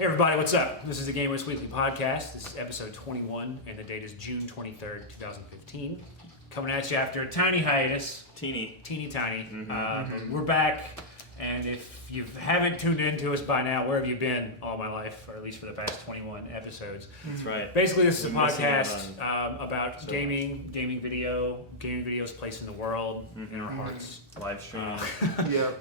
Hey everybody, what's up? This is the Gamers Weekly Podcast. This is episode 21, and the date is June 23rd, 2015. Coming at you after a tiny hiatus. Teeny tiny. We're back, and if you haven't tuned into us by now, where have you been all my life, or at least for the past 21 episodes? That's right. Basically, this is a podcast about gaming videos, place in the world, in our hearts. Live streaming.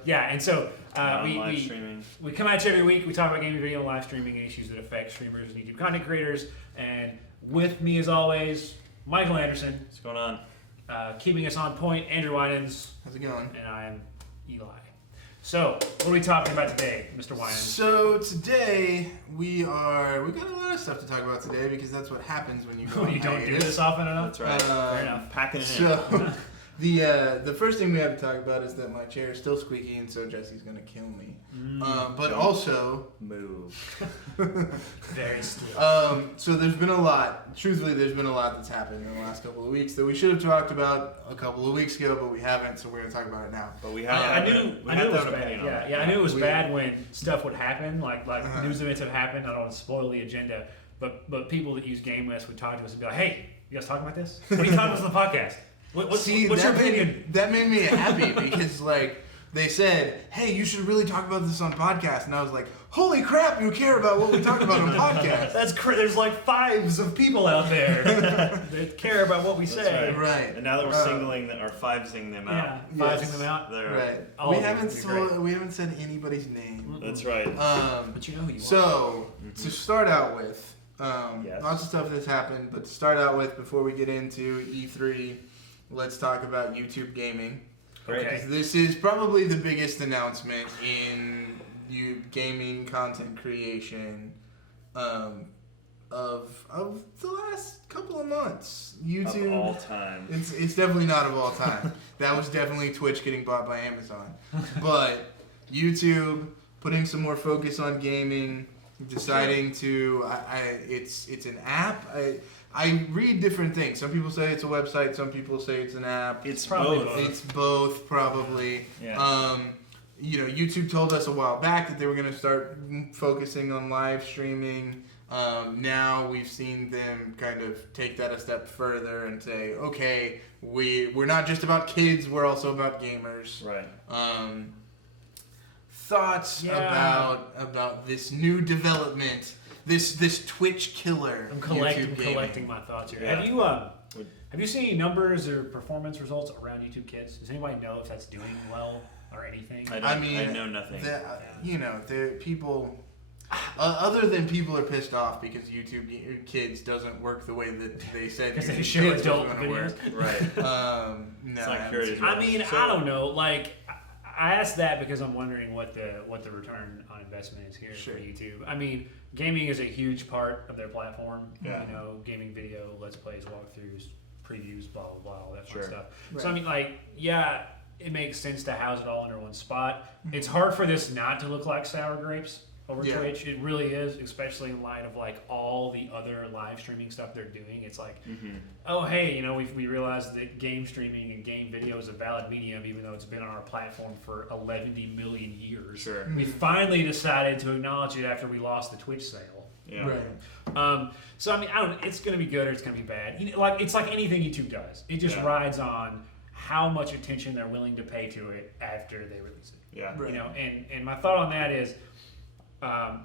Yeah, and so streaming. we come at you every week. We talk about gaming video and live streaming and issues that affect streamers and YouTube content creators. And with me, as always, Michael Anderson. What's going on? Keeping us on point, Andrew Winans. How's it going? And I'm Eli. So, what are we talking about today, Mr. Winans? So today we got a lot of stuff to talk about today because that's what happens when you go on you don't do hiatus. this often enough. That's right. Fair enough. Packing it So the first thing we have to talk about is that my chair is still squeaky, and so Jesse's gonna kill me. But also move. Very still. So there's been a lot. Truthfully, there's been a lot that's happened in the last couple of weeks that we should have talked about a couple of weeks ago, but we haven't. So we're gonna talk about it now. But we I have. knew it was bad. Yeah, I knew it was We- bad when stuff would happen, like news events have happened. I don't want to spoil the agenda, but people that use Game West would talk to us and be like, "Hey, you guys talking about this? What are you talking about on the podcast? What's your opinion?" That made me happy because they said, "Hey, you should really talk about this on podcast," and I was like, "Holy crap, you care about what we talk about on podcast?" There's like fives of people out there that care about what we say. Right. And now that we're fivesing them out. Yeah, fivesing them out. Right. We haven't said anybody's name. That's right. But you know who you are. So to start out with, Yes. lots of stuff that's happened. But to start out with, before we get into E3, let's talk about YouTube gaming. Okay. This is probably the biggest announcement in gaming content creation of the last couple of months. YouTube Of all time. It's definitely not of all time. That was definitely Twitch getting bought by Amazon. But YouTube putting some more focus on gaming, deciding to it's an app. I read different things. Some people say it's a website. Some people say it's an app. It's probably both. It's both, probably. Yeah. YouTube told us a while back that they were going to start focusing on live streaming. Now we've seen them kind of take that a step further and say, okay, we're not just about kids. We're also about gamers. Right. Thoughts about this new development? This Twitch killer. I'm collecting my thoughts here. Yeah. Have you seen any numbers or performance results around YouTube Kids? Does anybody know if that's doing well or anything? I know nothing. The people, other than people are pissed off because YouTube Kids doesn't work the way that they said Because they YouTube show Kids adult was going to videos. work. Right. No, It's not curious. I mean, I don't know. Like, I asked that because I'm wondering what the return on investment is here for YouTube. I mean, gaming is a huge part of their platform. Yeah. You know, gaming video, let's plays, walkthroughs, previews, blah blah blah, all that fun stuff. Right. So I mean, it makes sense to house it all under one spot. It's hard for this not to look like sour grapes over Twitch. It really is, especially in light of like all the other live streaming stuff they're doing. It's like, oh hey, we realized that game streaming and game video is a valid medium, even though it's been on our platform for 11 million years. Sure. We finally decided to acknowledge it after we lost the Twitch sale. Yeah. Right. So I mean, I don't know, it's going to be good or it's going to be bad. It's like anything YouTube does. It just rides on how much attention they're willing to pay to it after they release it. Yeah. Right. And my thought on that is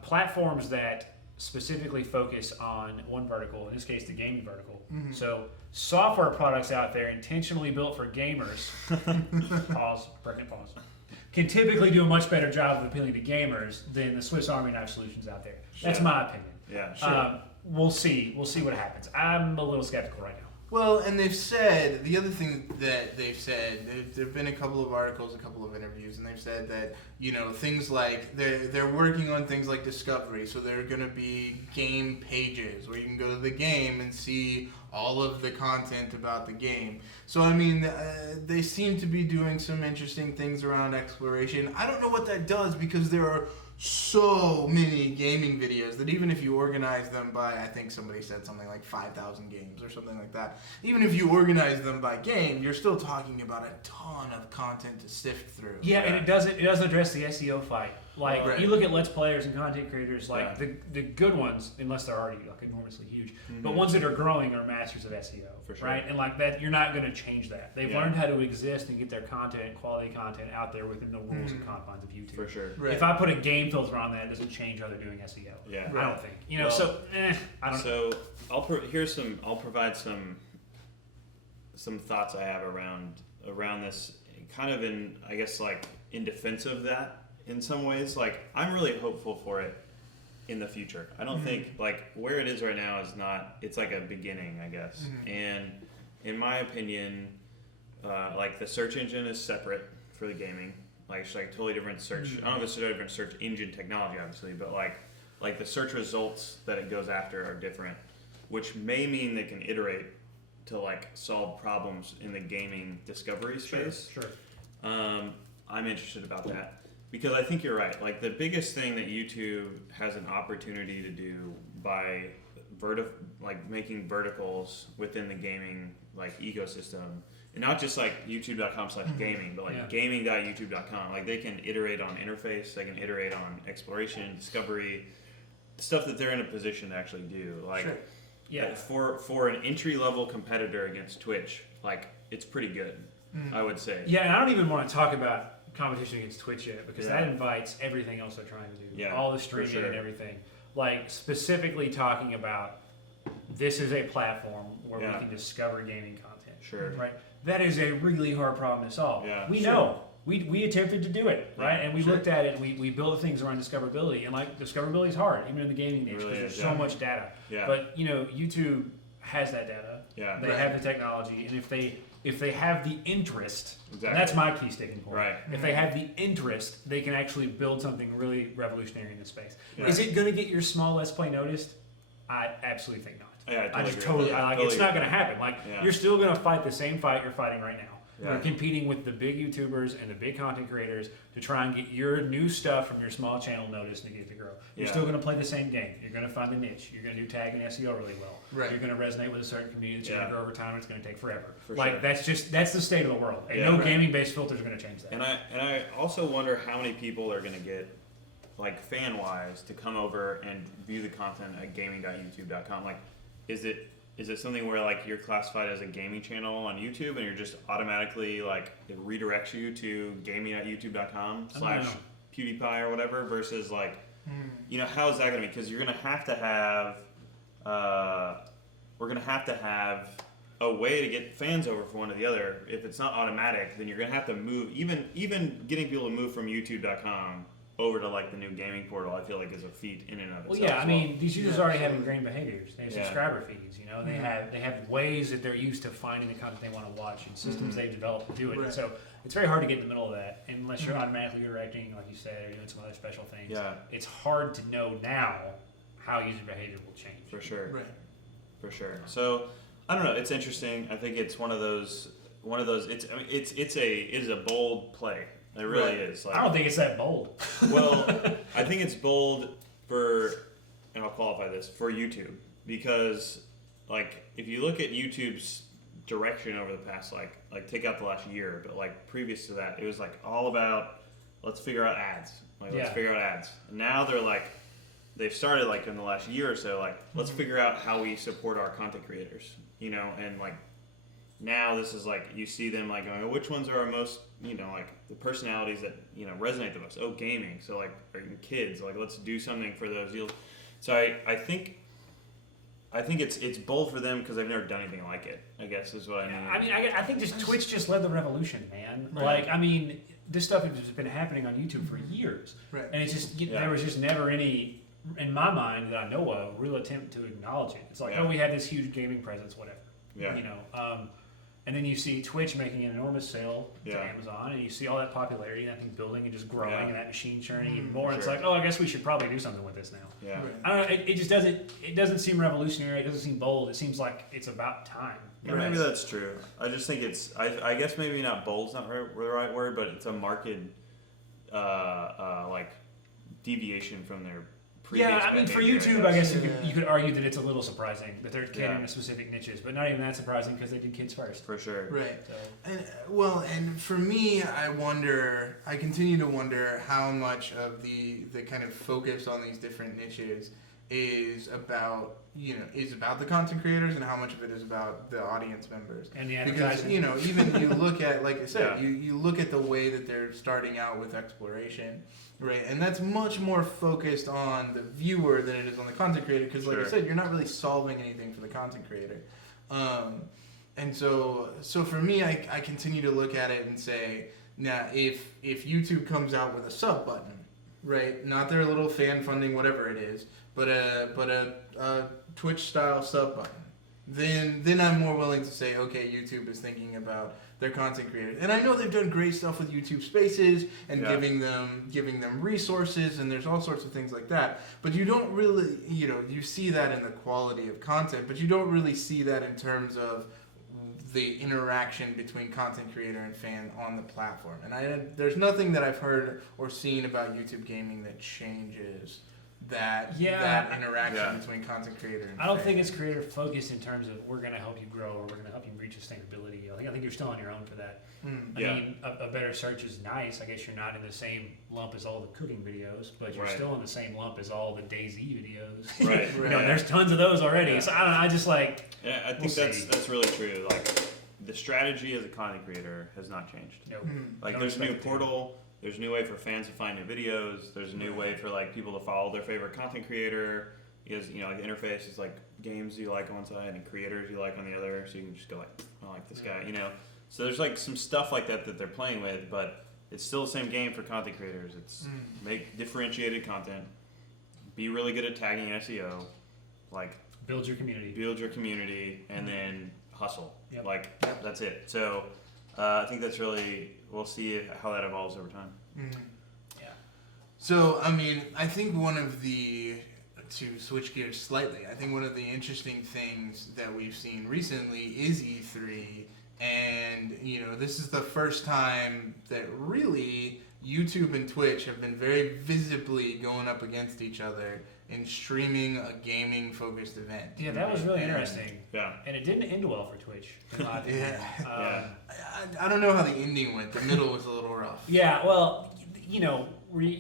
platforms that specifically focus on one vertical, in this case the gaming vertical. So software products out there intentionally built for gamers, pregnant pause, can typically do a much better job of appealing to gamers than the Swiss Army knife solutions out there. That's my opinion. Yeah. Sure. We'll see what happens. I'm a little skeptical right now. Well, and they've said, the other thing that they've said, there have been a couple of articles, a couple of interviews, and they've said that, things like, they're working on things like discovery, so there are going to be game pages where you can go to the game and see all of the content about the game. So, I mean, they seem to be doing some interesting things around exploration. I don't know what that does because there are so many gaming videos that even if you organize them by, I think somebody said something like 5,000 games or something like that. Even if you organize them by game, you're still talking about a ton of content to sift through. Yeah, and it doesn't address the SEO fight. Like Right. you look at Let's Players and content creators, like the good ones, unless they're already like enormously huge, but ones that are growing are masters of SEO, For sure. right? And like that, you're not going to change that. They've Yeah. learned how to exist and get their content, quality content out there within the rules and confines of YouTube. For sure. Right. If I put a game filter on that, it doesn't change how they're doing SEO. Yeah. I don't think. You know, Well, I don't. So I'll provide some thoughts I have around this, kind of in, I guess, like in defense of that in some ways. Like, I'm really hopeful for it in the future. I don't think like where it is right now is not. It's like a beginning, I guess. And in my opinion, like the search engine is separate for the gaming. Like it's like totally different search. I don't know if it's a different search engine technology, obviously, but like the search results that it goes after are different, which may mean they can iterate to like solve problems in the gaming discovery space. Sure. I'm interested about that because I think you're right. Like the biggest thing that YouTube has an opportunity to do by making verticals within the gaming like ecosystem, and not just like youtube.com/gaming, but like gaming.youtube.com. Like they can iterate on interface, they can iterate on exploration, discovery, stuff that they're in a position to actually do. Like, Sure. Yeah. For an entry level competitor against Twitch, like it's pretty good, I would say. Yeah, and I don't even want to talk about competition against Twitch yet because Yeah. that invites everything else they're trying to do. Yeah, all the for streaming sure. and everything. Like specifically talking about this is a platform where Yeah. we can discover gaming content. Sure. Right. That is a really hard problem to solve. Yeah. We Sure. know. We attempted to do it, right? Yeah, And we sure. looked at it and we built things around discoverability. And like discoverability is hard, even in the gaming niche, really because there's is, so yeah. much data. Yeah. But you know, YouTube has that data. Yeah. They Right. have the technology, and if they have the interest, Exactly. and that's my key sticking point. Right. If they have the interest, they can actually build something really revolutionary in this space. Yeah. Is it going to get your small Let's Play noticed? I absolutely think not. Yeah, I I just agree. totally, Yeah, like, totally it's not agree. going to happen. Like, Yeah. you're still going to fight the same fight you're fighting right now. Yeah. You're competing with the big YouTubers and the big content creators to try and get your new stuff from your small channel noticed and get it to grow. You're Yeah. still going to play the same game. You're going to find a niche. You're going to do tag and SEO really well. Right. You're going to resonate with a certain community that's going Yeah. to grow over time. It's going to take forever. For Like sure. that's the state of the world. And Yeah, no right. gaming-based filters are going to change that. And I also wonder how many people are going to get, like fan wise, to come over and view the content at gaming.youtube.com. Like, is it something where like you're classified as a gaming channel on YouTube and you're just automatically like it redirects you to gaming.youtube.com I don't know. / PewDiePie or whatever versus like, you know, how is that going to be? Because you're going to have we're going to have a way to get fans over from one to the other. If it's not automatic, then you're going to have to move. Even getting people to move from youtube.com over to like the new gaming portal, I feel like is a feat in and of Well, itself. yeah, I as mean, these users Yeah, already have absolutely. ingrained behaviors. They have Yeah. subscriber feeds, you know. They have ways that they're used to finding the content they want to watch and systems they've developed to do it. Right. So it's very hard to get in the middle of that unless you're automatically redirecting, like you said, or doing some other special things. Yeah. It's hard to know now how user behavior will change. For sure. Right. For sure. So I don't know. It's interesting. I think it's one of those. It's. I mean, it is a bold play. It really Right. is. Like, I don't think it's that bold. well, I think it's bold and I'll qualify this for YouTube because, like, if you look at YouTube's direction over the past, like take out the last year, but like previous to that, it was like all about let's figure out ads. Let's Yeah. figure out ads. And now they're like. They've started like in the last year or so, like let's figure out how we support our content creators, you know, and like now this is like you see them like going, oh, which ones are our most, you know, like the personalities that you know resonate the most. Oh, gaming, so like or kids, like let's do something for those. So I think it's bold for them because they've never done anything like it. I guess is what I mean. I mean, I think just Twitch just led the revolution, man. Right. Like, I mean, this stuff has just been happening on YouTube for years. Right. And it's just, Yeah. there was just never any, in my mind that I know of, real attempt to acknowledge it. It's like, Yeah. oh, we have this huge gaming presence, whatever. Yeah. You know, and then you see Twitch making an enormous sale to Yeah. Amazon, and you see all that popularity, and that thing building and just growing, Yeah. and that machine churning even more. And it's Sure. like, oh, I guess we should probably do something with this now. Yeah. Right. I don't know. It just doesn't seem revolutionary. It doesn't seem bold. It seems like it's about time. Yeah, maybe that's true. I just think it's. I guess maybe not bold's not the right word, but it's a market, like deviation from their previous Yeah, I mean, for behavior, YouTube, I guess you could argue that it's a little surprising that they're catering to specific niches, but not even that surprising because they did kids first. For sure. Right. So. And for me, I continue to wonder how much of the kind of focus on these different niches is about the content creators and how much of it is about the audience members. And the Because, advertising. even you look at, like I said, Yeah. you look at the way that they're starting out with exploration, right? And that's much more focused on the viewer than it is on the content creator because, like I Sure. said, you're not really solving anything for the content creator. And so for me, I continue to look at it and say, now, if YouTube comes out with a sub button, right? Not their little fan funding, whatever it is, but a Twitch style sub button, then I'm more willing to say, okay, YouTube is thinking about their content creators. And I know they've done great stuff with YouTube Spaces and giving them resources, and there's all sorts of things like that. But you don't really, you see that in the quality of content, but you don't really see that in terms of the interaction between content creator and fan on the platform. And there's nothing that I've heard or seen about YouTube gaming that changes that interaction between content creator and I don't fan. think it's creator focused in terms of we're going to help you grow or we're going to help you reach sustainability. I think you're still on your own for that. I mean, a better search is nice. I guess you're not in the same lump as all the cooking videos, but you're still in the same lump as all the DayZ videos. Right. And there's tons of those already. Yeah. So I don't know. I just like. Yeah, I think that's really true. Like, the strategy as a content creator has not changed. Nope. Like, Don't there's a new expect it to. portal. There's a new way for fans to find new videos. There's a new way for like people to follow their favorite content creator. Because like the interface is like games you like on one side and creators you like on the other. So you can just go like, I like this guy. So there's like some stuff like that they're playing with, but it's still the same game for content creators. It's make differentiated content, be really good at tagging SEO, like Build your community, and then hustle. Yep. Like that's it. So I think that's really, we'll see how that evolves over time. Mm-hmm. Yeah. So I mean, I think to switch gears slightly, I think one of the interesting things that we've seen recently is E3, and this is the first time that really YouTube and Twitch have been very visibly going up against each other in streaming a gaming-focused event. Yeah, that was really interesting. Yeah. And it didn't end well for Twitch. In my opinion. I don't know how the ending went. The middle was a little rough. Yeah, well, you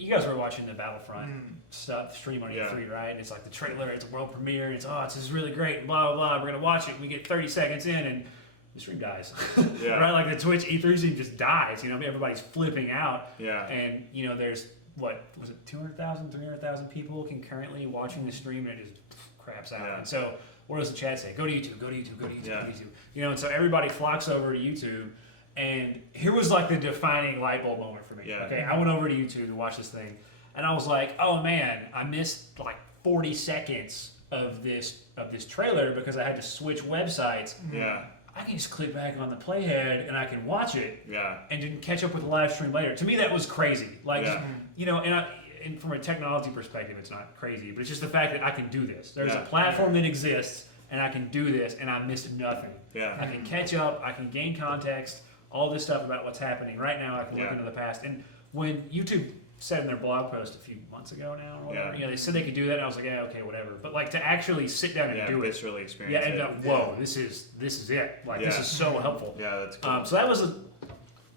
guys were watching the Battlefront stuff stream on E3, right? And it's like the trailer, it's a world premiere, and this is really great, and blah, blah, blah. We're going to watch it, and we get 30 seconds in, and the stream dies. Right? Like the Twitch E3 stream just dies. Everybody's flipping out. Yeah. And, there's, what, was it 200,000, 300,000 people concurrently watching the stream, and it just craps out. Yeah. And so, what does the chat say? Go to YouTube, go to YouTube, go to YouTube, Yeah. go to YouTube. And so everybody flocks over to YouTube. And here was like the defining light bulb moment for me. Yeah. Okay, I went over to YouTube to watch this thing, and I was like, "Oh man, I missed like 40 seconds of this trailer because I had to switch websites." Yeah. I can just click back on the playhead and I can watch it. Yeah. And didn't catch up with the live stream later. To me, that was crazy. Like, and from a technology perspective, it's not crazy, but it's just the fact that I can do this. There's a platform that exists, and I can do this, and I missed nothing. Yeah. I can catch up. I can gain context. All this stuff about what's happening right now. I can look into the past. And when YouTube said in their blog post a few months ago now, or whatever, they said they could do that, and I was like, yeah, okay, whatever. But like to actually sit down and do it, viscerally experience and it. whoa, this is it. Like this is so helpful. Yeah, that's cool. So that was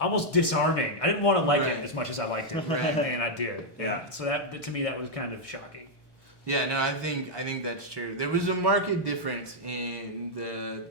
almost disarming. I didn't want to like it as much as I liked it, and I did. Yeah. So that to me that was kind of shocking. Yeah, no, I think that's true. There was a marked difference in the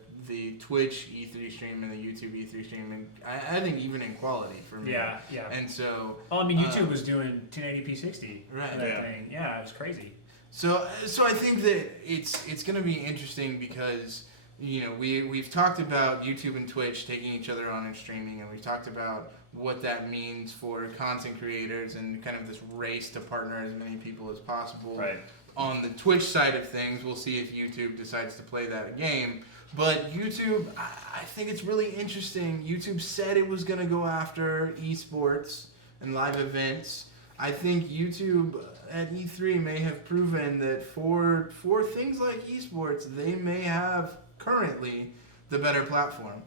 Twitch E3 stream and the YouTube E3 stream, and I think even in quality for me. Yeah. And so. Oh, I mean, YouTube was doing 1080p 60 right. for that thing. Yeah, it was crazy. So I think that it's going to be interesting because we've talked about YouTube and Twitch taking each other on and streaming, and we've talked about what that means for content creators and kind of this race to partner as many people as possible. Right. On the Twitch side of things, we'll see if YouTube decides to play that game. But YouTube, I think it's really interesting. YouTube said it was going to go after esports and live events. I think YouTube at E3 may have proven that for things like esports, they may have currently the better platform.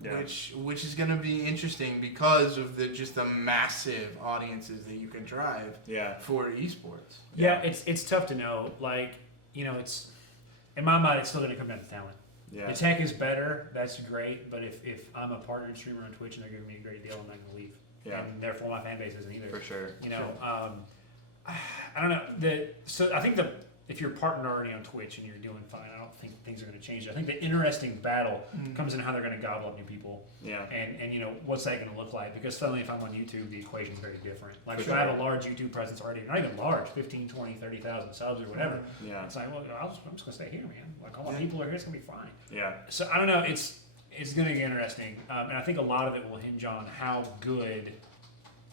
which is going to be interesting because of the massive audiences that you can drive for esports. Yeah, it's tough to know. Like, it's in my mind, it's still going to come down to talent. Yeah. The tech is better, that's great, but if I'm a partner and streamer on Twitch and they're giving me a great deal, I'm not going to leave. Yeah. And therefore my fan base isn't either. For sure. I don't know. So I think if you're partnered already on Twitch and you're doing fine, I don't think things are going to change. I think the interesting battle comes in how they're going to gobble up new people. Yeah. And what's that going to look like? Because suddenly if I'm on YouTube, the equation's very different. Like For if I have a large YouTube presence already, not even large, 15, 20, 30,000 subs or whatever. Yeah. It's like, well, I'm just going to stay here, man. Like all my people are here, it's going to be fine. Yeah. So I don't know. It's going to get interesting. And I think a lot of it will hinge on how good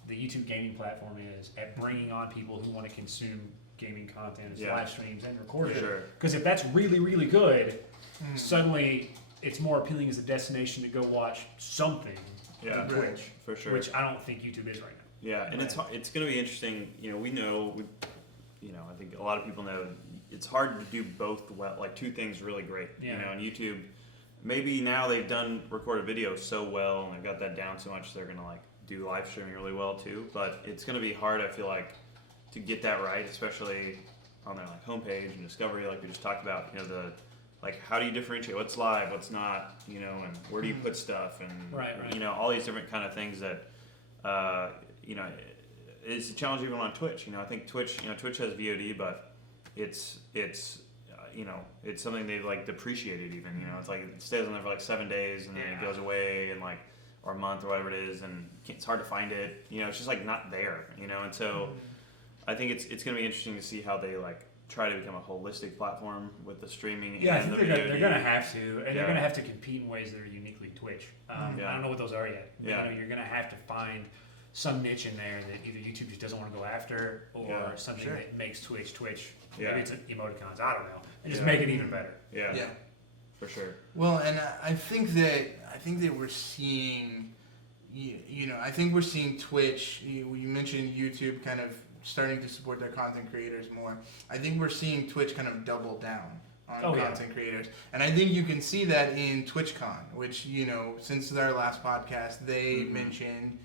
the YouTube gaming platform is at bringing on people who want to consume gaming content as live streams and record it. Because if that's really, really good, suddenly it's more appealing as a destination to go watch something on Twitch. For sure. Which I don't think YouTube is right now. Yeah, and it's going to be interesting. I think a lot of people know it's hard to do both well, like two things really great. Yeah. On YouTube, maybe now they've done recorded video so well and they've got that down so much they're going to do live streaming really well too. But it's going to be hard, I feel like, to get that right, especially on their homepage and discovery, like we just talked about. How do you differentiate what's live, what's not, and where do you put stuff, and all these different kind of things that it's a challenge even on Twitch. I think Twitch has VOD, but it's something they've depreciated even. It's like it stays on there for 7 days and then it goes away and or a month or whatever it is, and it's hard to find it. It's just not there. And so I think it's going to be interesting to see how they try to become a holistic platform with the streaming. Yeah, and I think they're going to have to, and they're going to have to compete in ways that are uniquely Twitch. I don't know what those are yet. But, you're going to have to find some niche in there that either YouTube just doesn't want to go after, or something that makes Twitch. Maybe it's emoticons. I don't know, and just make it even better. Yeah. For sure. Well, and I think that we're seeing, I think we're seeing Twitch. You mentioned YouTube kind of starting to support their content creators more. I think we're seeing Twitch kind of double down on content creators, and I think you can see that in TwitchCon, which since our last podcast they mentioned.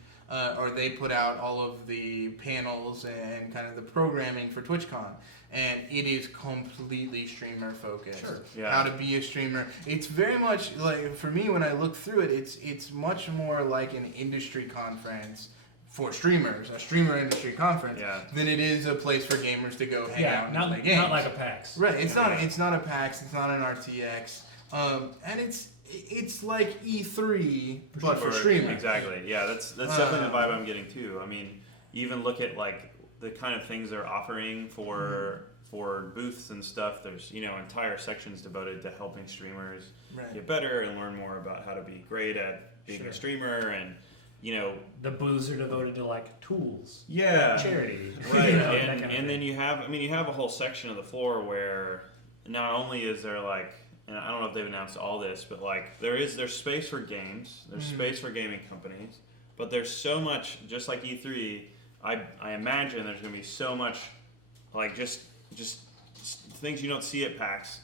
Or they put out all of the panels and kind of the programming for TwitchCon, and it is completely streamer focused. Sure. Yeah. How to be a streamer. It's very much for me when I look through it, it's much more like an industry conference for streamers, a streamer industry conference, than it is a place for gamers to go hang out and play games. Not like a PAX. Right. It's not a PAX. It's not an RTX. And it's like E3, but for streaming. Exactly. Yeah, that's definitely the vibe I'm getting too. I mean, even look at the kind of things they're offering for booths and stuff. There's entire sections devoted to helping streamers get better and learn more about how to be great at being a streamer, and the booths are devoted to tools, charity, right? And then you have a whole section of the floor where not only is there and I don't know if they've announced all this, but there's space for games, there's space for gaming companies, but there's so much, just like E3, I imagine there's going to be so much, just things you don't see at PAX,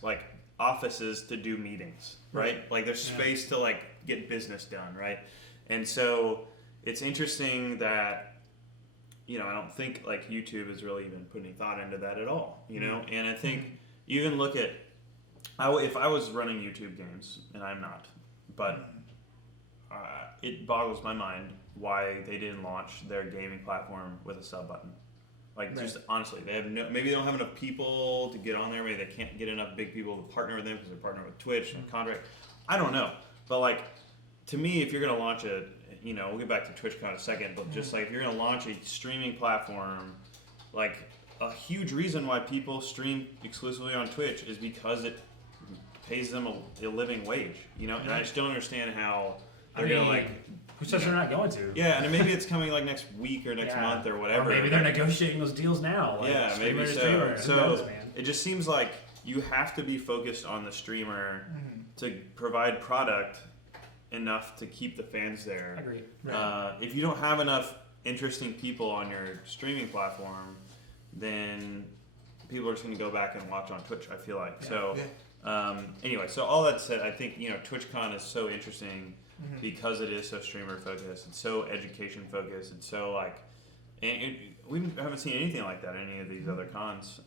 offices to do meetings, right? There's space to get business done, right? And so it's interesting that, I don't think YouTube has really even put any thought into that at all, and I think you even look at, if I was running YouTube games, and I'm not, but it boggles my mind why they didn't launch their gaming platform with a sub button. Just honestly, maybe they don't have enough people to get on there. Maybe they can't get enough big people to partner with them because they're partnering with Twitch and contract. I don't know, but to me, if you're gonna launch we'll get back to TwitchCon in a second, but just if you're gonna launch a streaming platform, a huge reason why people stream exclusively on Twitch is because it pays them a living wage, and I just don't understand how they're gonna who says they're not going to? Yeah, and maybe it's coming next week or next month or whatever. Or maybe they're negotiating those deals now. Maybe so. So it just seems like you have to be focused on the streamer to provide product enough to keep the fans there. I agree. If you don't have enough interesting people on your streaming platform, then people are just going to go back and watch on Twitch, I feel like. Anyway, so all that said, I think TwitchCon is so interesting because it is so streamer focused and so education focused and so like, and we haven't seen anything like that in any of these other cons.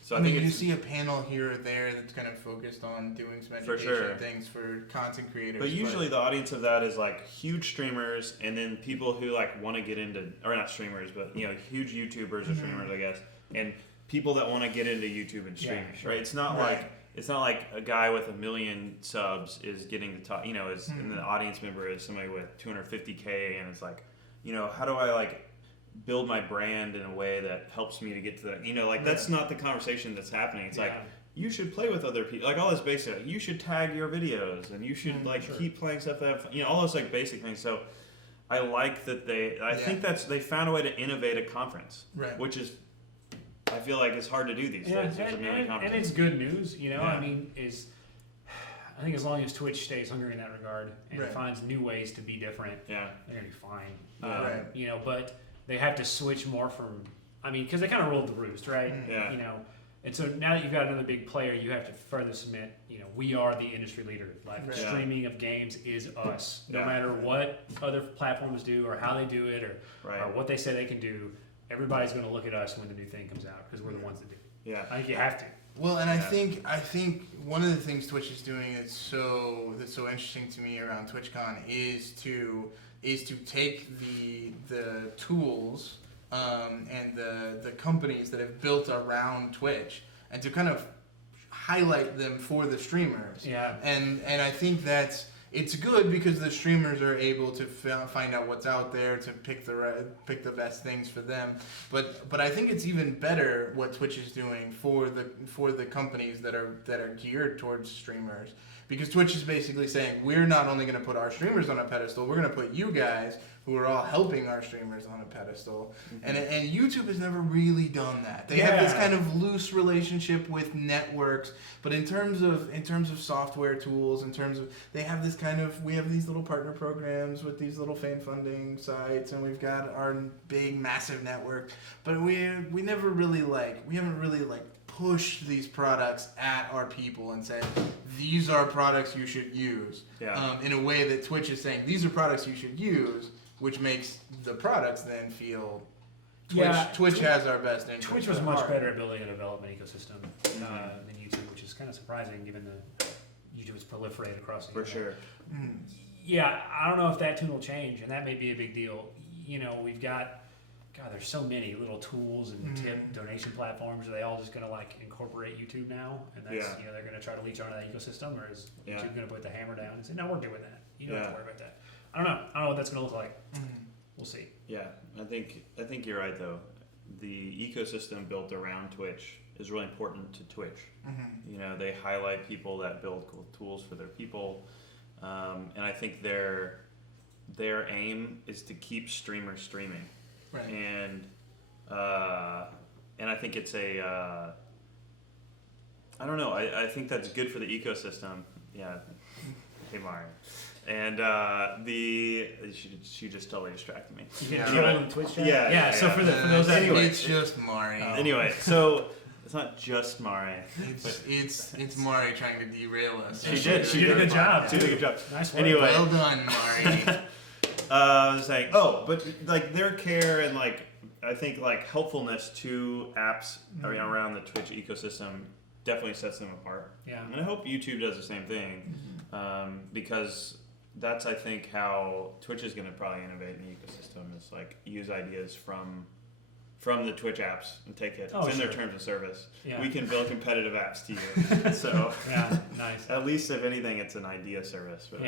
So I think you see a panel here or there that's kind of focused on doing some education things for content creators. But usually the audience of that is like huge streamers, and then people who like want to get into, or not streamers, but you know, huge YouTubers or streamers, I guess, and people that want to get into YouTube and streaming. Right? It's not like a guy with 1 million subs is getting the top. You know, and the audience member is somebody with 250K, and it's like, you know, how do I like build my brand in a way that helps me to get to that, you know, like that's not the conversation that's happening. It's like, you should play with other people, like all this basic, like, you should tag your videos and you should keep playing stuff that have, you know, all those like basic things. So I like that I think they found a way to innovate a conference, which is, I feel like it's hard to do these days. And it's good news, you know, I mean, I think as long as Twitch stays hungry in that regard and finds new ways to be different, they're gonna be fine. You know, but they have to switch more from, I mean, because they kind of rolled the roost, right? You know, and so now that you've got another big player, you have to further cement, you know, we are the industry leader. Like streaming of games is us. No matter what other platforms do or how they do it or what they say they can do, everybody's going to look at us when the new thing comes out because we're the ones that do it. I think you have to. Well, and I think one of the things Twitch is doing that's so interesting to me around TwitchCon is to take the tools and the companies that have built around Twitch and to kind of highlight them for the streamers. And I think it's good because the streamers are able to find out what's out there to pick the best things for them. But I think it's even better what Twitch is doing for the companies that are geared towards streamers. Because Twitch is basically saying, we're not only going to put our streamers on a pedestal, we're going to put you guys, who are all helping our streamers, on a pedestal. And YouTube has never really done that. They have this kind of loose relationship with networks, but in terms of software tools, they have this kind of, we have these little partner programs with these little fan funding sites, and we've got our big massive network, but we haven't really pushed these products at our people and said, these are products you should use. In a way that Twitch is saying, these are products you should use, which makes the products then feel Twitch has our best interest. Twitch was much better at building a development ecosystem than YouTube, which is kind of surprising given the YouTube is proliferated across the internet. For sure. Yeah, I don't know if that tune will change, and that may be a big deal. You know, we've got, God, there's so many little tools and tip donation platforms. Are they all just going to like incorporate YouTube now? And that's, you know, they're going to try to leech onto that ecosystem, or is YouTube going to put the hammer down and say, no, we're doing that. You don't have to worry about that. I don't know what that's going to look like. We'll see. Yeah, I think you're right though. The ecosystem built around Twitch is really important to Twitch. You know, they highlight people that build cool tools for their people, and I think their aim is to keep streamers streaming. And I think it's I don't know. I think that's good for the ecosystem. Yeah. Hey, Mario. And she just totally distracted me. You get trolled in Twitch chat? Yeah. So for those anyway, it's just Mari. Anyway, so it's not just Mari. It's Mari trying to derail us. She did a good job. She did a good job. Nice work. Anyway, well done, Mari. I was saying, but like their care and like I think like helpfulness to apps around the Twitch ecosystem definitely sets them apart. And I hope YouTube does the same thing, because that's I think how Twitch is going to probably innovate in the ecosystem is like use ideas from the Twitch apps and take it. It's in their terms of service. We can build competitive apps to you. So nice. At least if anything, it's an idea service. But